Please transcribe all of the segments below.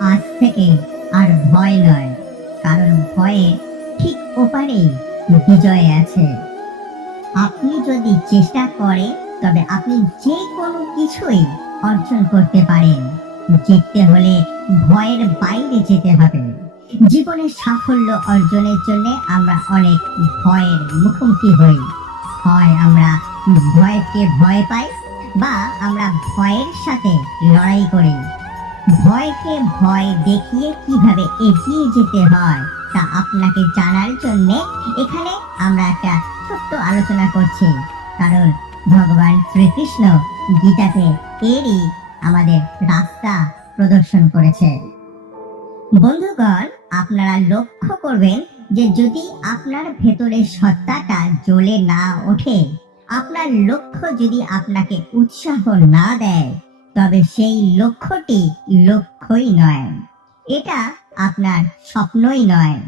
আজ থেকে আর ভয় নয়, কারণ ভয়ে ঠিক ওপারেই বিজয় আছে। আপনি যদি চেষ্টা করেন, তবে আপনি যে কোনো কিছুই অর্জন করতে পারেন। জিততে হলে ভয়ের বাইরে যেতে হবে। জীবনের সাফল্য অর্জনের জন্য আমরা অনেক ভয়ের মুখোমুখি হই। হয় আমরা ভয়কে ভয় পাই, বা আমরা ভয়ের সাথে লড়াই করি। ভয়কে ভয় দেখিয়ে কীভাবে এগিয়ে যেতে হয়, তা আপনাকে জানার জন্য এখানে আমরা একটা ছোট্ট আলোচনা করছি। কারণ ভগবান শ্রীকৃষ্ণ গীতাতে এরই আমাদের রাস্তা প্রদর্শন করেছে। বন্ধুগণ, আপনারা লক্ষ্য করবেন যে যদি আপনার ভেতরে সত্তাটা জ্বলে না ওঠে, আপনার লক্ষ্য যদি আপনাকে উৎসাহ না দেয় তবে সেই লক্ষ্যটি লক্ষ্যই নয়। এটা আপনার স্বপ্নই নয়।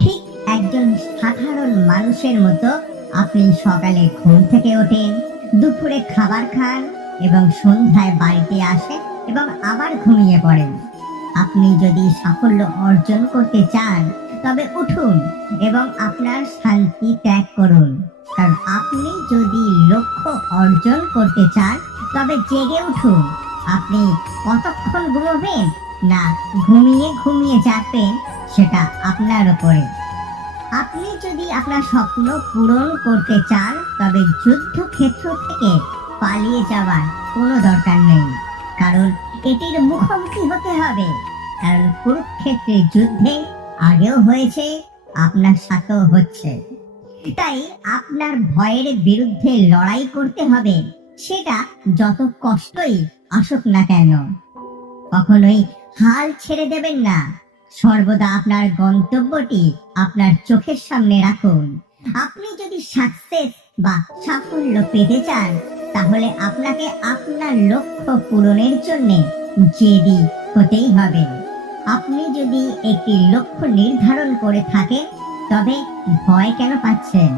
ঠিক একজন সাধারণ মানুষের মতো আপনি সকালে ঘুম থেকে ওঠেন, দুপুরে খাবার খান এবং সন্ধ্যায় বাড়িতে আসেন এবং আবার ঘুমিয়ে পড়েন। আপনি যদি সাফল্য অর্জন করতে চান, তবে উঠুন এবং আপনার শান্তি ত্যাগ করুন। কারণ আপনি যদি লক্ষ্য অর্জন করতে চান, তবে জেগে উঠুন। আপনি কতক্ষণ ঘুমোবেন না ঘুমিয়ে ঘুমিয়ে যাবেন সেটা আপনার উপরে। আপনি যদি আপনার স্বপ্ন পূরণ করতে চান, তবে যুদ্ধক্ষেত্র থেকে পালিয়ে যাওয়ার কোনো দরকার নেই, কারণ এটির মুখোমুখি হতে হবে। কারণ কুরুক্ষেত্রের যুদ্ধে আগেও হয়েছে, আপনার সাথেও হচ্ছে। তাই আপনার ভয়ের বিরুদ্ধে লড়াই করতে হবে, সেটা যত কষ্টই আসুক না কেন, কখনোই হাল ছেড়ে দেবেন না। সর্বদা আপনার গন্তব্যটি আপনার চোখের সামনে রাখুন। আপনি যদি সাকসেস বা সাফল্য পেতে চান, তাহলে আপনাকে আপনার লক্ষ্য পূরণের জন্য জেদি হতেই হবে। আপনি যদি একটি লক্ষ্য নির্ধারণ করে থাকেন, তবে ভয় কেন পাচ্ছেন?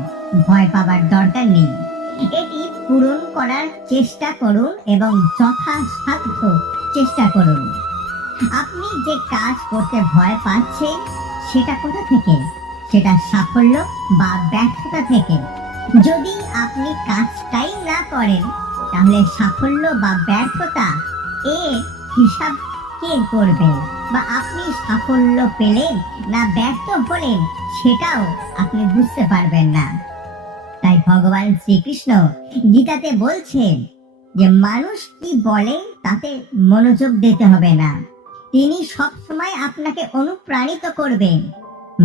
ভয় পাবার দরকার নেই। এটি পূরণ করার চেষ্টা করুন এবং যথাসাধ্য চেষ্টা করুন আপনি যে কাজ করতে ভয় পাচ্ছেন, সেটা কোথা থেকে? সেটা সাফল্য বা ব্যর্থতা থেকে। যদি আপনি কাজটাই না করেন, তাহলে সাফল্য বা ব্যর্থতা এর হিসাব কে করবে? বা আপনি সাফল্য পেলেন না ব্যর্থ হলেন, সেটাও আপনি বুঝতে পারবেন না। ভগবান শ্রীকৃষ্ণ গীতাতে বলছেন যে মানুষ কি বলে তাতে মনোযোগ দিতে হবে না। তিনি সবসময় আপনাকে অনুপ্রাণিত করবেন।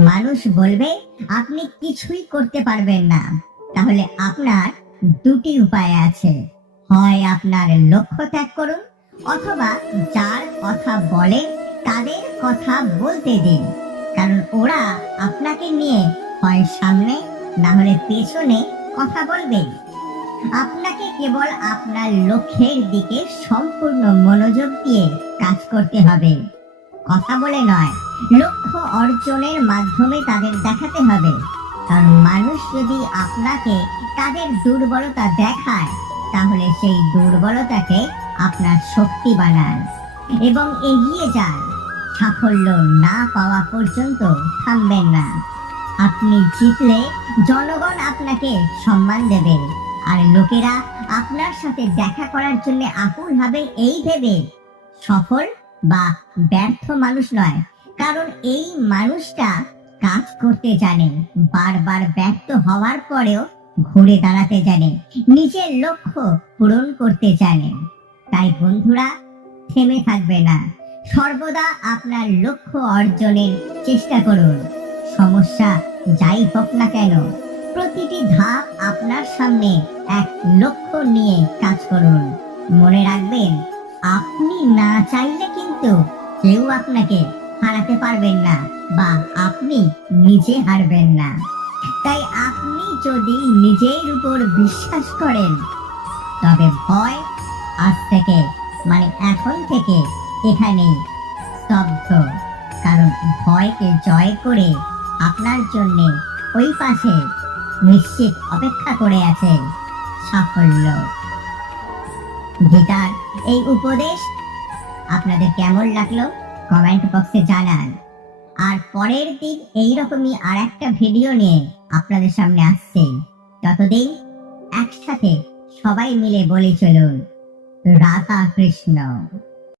মানুষ বলবে, আপনি কিছুই করতে পারবেন না। তাহলে আপনার দুটি উপায় আছে। হয় আপনার লক্ষ্য ত্যাগ করুন, অথবা যার কথা বলে তাদের কথা বলতে দিন। কারণ ওরা আপনাকে নিয়ে হয় সামনে, না হলে পেছনে কথা বলবেন? আপনাকে কেবল আপনার লক্ষ্যের দিকে সম্পূর্ণ মনোযোগ দিয়ে কাজ করতে হবে। কথা বলে নয়, লক্ষ্য অর্জনের মাধ্যমে তাদের দেখাতে হবে। কারণ মানুষ যদি আপনাকে তাদের দুর্বলতা দেখায়, তাহলে সেই দুর্বলতাকে আপনার শক্তি বানান এবং এগিয়ে যান সাফল্য না পাওয়া পর্যন্ত থামবেন না। আপনি জিতলে জনগণ আপনাকে সম্মান দেবে আর লোকেরা আপনার সাথে দেখা করার জন্য আকুল হবে এই ভেবে সফল বা ব্যর্থ মানুষ নয়, কারণ এই মানুষটা কাজ করতে জানে, বারবার ব্যর্থ হওয়ার পরেও ঘুরে দাঁড়াতে জানে, নিজের লক্ষ্য পূরণ করতে জানে। তাই বন্ধুরা, থেমে থাকবে না। সর্বদা আপনার লক্ষ্য অর্জনের চেষ্টা করুন। সমস্যা যাই হোক না কেন, প্রতিটি ধাপ আপনার সামনে এক লক্ষ্য নিয়ে কাজ করুন। মনে রাখবেন, আপনি না চাইলে কিন্তু কেউ আপনাকে হারাতে পারবেন না বা আপনি নিজে হারবেন না। তাই আপনি যদি নিজের উপর বিশ্বাস করেন, তবে ভয় আজ থেকে মানে এখন থেকে এখানেই স্তব্ধ। কারণ ভয়কে জয় করে আপনার জন্য ওই পাশে নিশ্চিত অপেক্ষা করে আছে সাফল্য। গীতার এই উপদেশ আপনাদের কেমন লাগল? কমেন্ট বক্সে জানান। আর পরের দিন এইরকমই আর একটা ভিডিও নিয়ে আপনাদের সামনে আসছে। ততদিন একসাথে সবাই মিলে বলে চলুন, রাধা কৃষ্ণ।